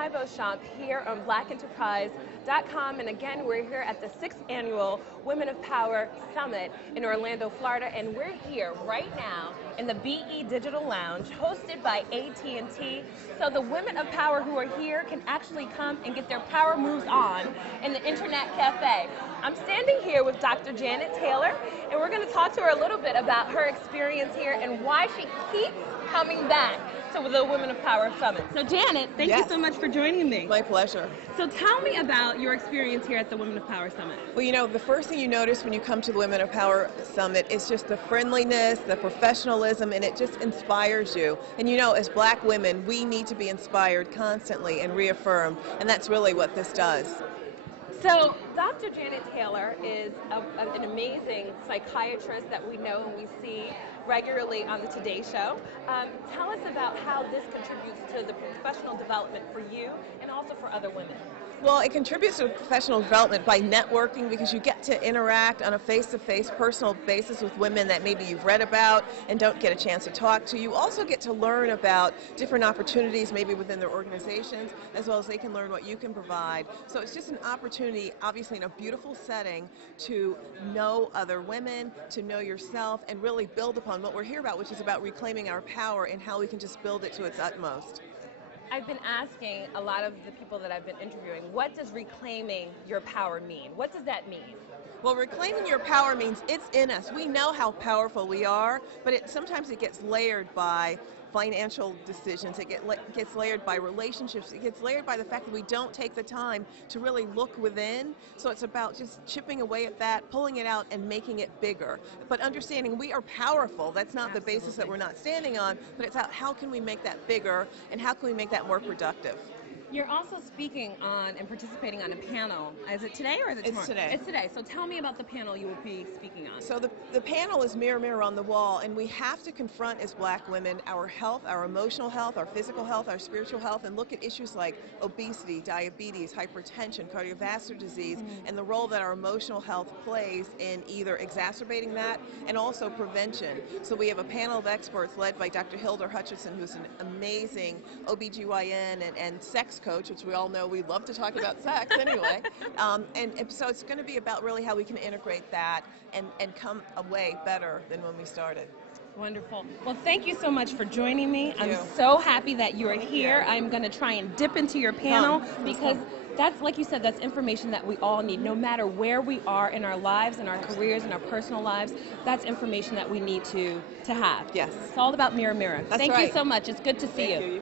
Tai Beauchamp here on blackenterprise.com, and again we're here at the 6th Annual Women of Power Summit in Orlando, Florida, and we're here right now in the BE Digital Lounge hosted by AT&T, so the women of power who are here can actually come and get their power moves on in the Internet Cafe. I'm standing here with Dr. Janet Taylor, and we're going to talk to her a little bit about her experience here and why she keeps coming back to the Women of Power Summit. So Janet, thank you so much for joining me. My pleasure. So tell me about your experience here at the Women of Power Summit. Well, you know, the first thing you notice when you come to the Women of Power Summit is just the friendliness, the professionalism, and it just inspires you. And you know, as black women, we need to be inspired constantly and reaffirmed, and that's really what this does. So Dr. Janet Taylor is an amazing psychiatrist that we know and we see regularly on the Today Show. Tell us about how this contributes to the professional development for you and also for other women. Well, it contributes to professional development by networking, because you get to interact on a face-to-face personal basis with women that maybe you've read about and don't get a chance to talk to. You also get to learn about different opportunities maybe within their organizations, as well as they can learn what you can provide. So it's just an opportunity, obviously in a beautiful setting, to know other women, to know yourself, and really build upon what we're here about, which is about reclaiming our power and how we can just build it to its utmost. I've been asking a lot of the people that I've been interviewing, what does reclaiming your power mean? What does that mean? Well, reclaiming your power means it's in us. We know how powerful we are, but sometimes it gets layered by financial decisions, it gets layered by relationships, it gets layered by the fact that we don't take the time to really look within. So it's about just chipping away at that, pulling it out, and making it bigger. But understanding we are powerful, that's not the basis that we're not standing on, but it's how can we make that bigger, and how can we make that more productive. You're also speaking on and participating on a panel. Is it today or is it tomorrow? It's today. It's today. So tell me about the panel you will be speaking on. So the panel is Mirror, Mirror on the Wall, and we have to confront as black women our health, our emotional health, our physical health, our spiritual health, and look at issues like obesity, diabetes, hypertension, cardiovascular disease, and the role that our emotional health plays in either exacerbating that and also prevention. So we have a panel of experts led by Dr. Hilda Hutchinson, who's an amazing OBGYN and sex coach, which we all know we love to talk about sex anyway. And so it's going to be about really how we can integrate that and come away better than when we started. Wonderful. Well, thank you so much for joining me. I'm so happy that you are here. I'm going to try and dip into your panel because that's, like you said, that's information that we all need. No matter where we are in our lives, in our careers, in our personal lives, that's information that we need to have. Yes. It's all about Mirror, Mirror. That's Thank right. you so much. It's good to see you.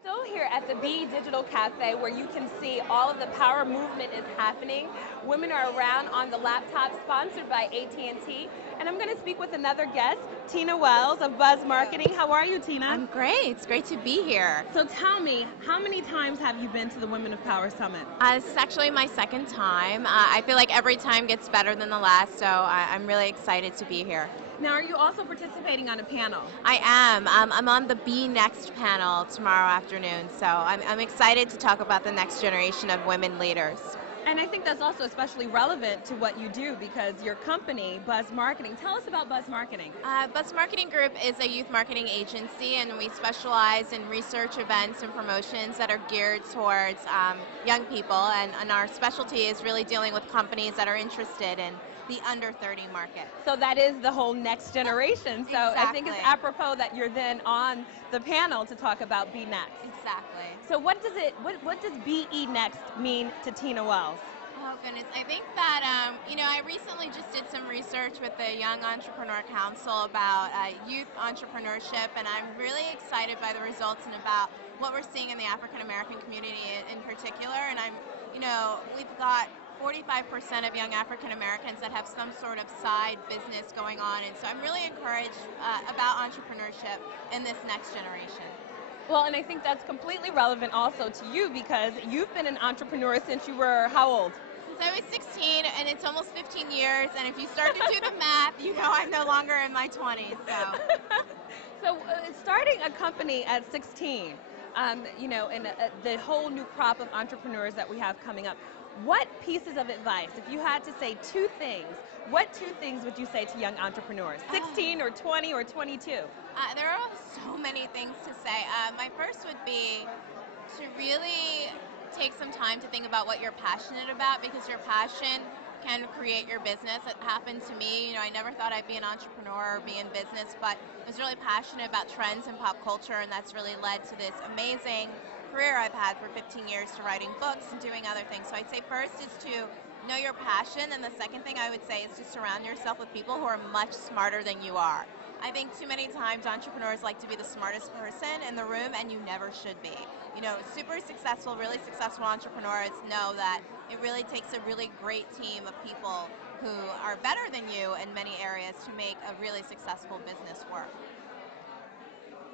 Still here at the BE Digital Cafe, where you can see all of the power movement is happening. Women are around on the laptop, sponsored by AT&T. And I'm going to speak with another guest, Tina Wells of Buzz Marketing. How are you, Tina? I'm great. It's great to be here. So tell me, how many times have you been to the Women of Power Summit? This is actually my second time. I feel like every time gets better than the last, so I'm really excited to be here. Now, are you also participating on a panel? I am. I'm on the Be Next panel tomorrow afternoon, so I'm excited to talk about the next generation of women leaders. And I think that's also especially relevant to what you do, because your company, Buzz Marketing, tell us about Buzz Marketing. Buzz Marketing Group is a youth marketing agency, and we specialize in research, events, and promotions that are geared towards young people, and our specialty is really dealing with companies that are interested in the under 30 market. So that is the whole next generation. So Exactly. I think it's apropos that you're then on the panel to talk about Be Next. Exactly. So what does BE Next mean to Tina Wells? Oh goodness, I think that, I recently just did some research with the Young Entrepreneur Council about youth entrepreneurship, and I'm really excited by the results and about what we're seeing in the African American community in particular. And we've got 45% of young African Americans that have some sort of side business going on, and so I'm really encouraged about entrepreneurship in this next generation. Well, and I think that's completely relevant also to you, because you've been an entrepreneur since you were how old? Since I was 16, and it's almost 15 years, and if you start to do the math, you know I'm no longer in my 20s. So starting a company at 16, and the whole new crop of entrepreneurs that we have coming up, what pieces of advice, if you had to say two things what two things would you say to young entrepreneurs? 16 or 20 or 22? There are so many things to say. My first would be to really take some time to think about what you're passionate about, because your passion can create your business. It happened to me. You know, I never thought I'd be an entrepreneur or be in business, but I was really passionate about trends and pop culture, and that's really led to this amazing career I've had for 15 years, to writing books and doing other things. So I'd say first is to know your passion, and the second thing I would say is to surround yourself with people who are much smarter than you are. I think too many times entrepreneurs like to be the smartest person in the room, and you never should be. You know, super successful, really successful entrepreneurs know that it really takes a really great team of people who are better than you in many areas to make a really successful business work.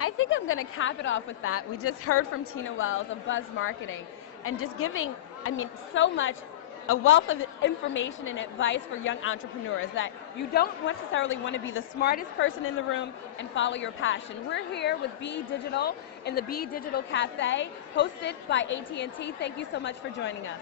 I think I'm going to cap it off with that. We just heard from Tina Wells of Buzz Marketing, and just giving, so much, a wealth of information and advice for young entrepreneurs, that you don't necessarily want to be the smartest person in the room and follow your passion. We're here with BE Digital in the BE Digital Cafe, hosted by AT&T. Thank you so much for joining us.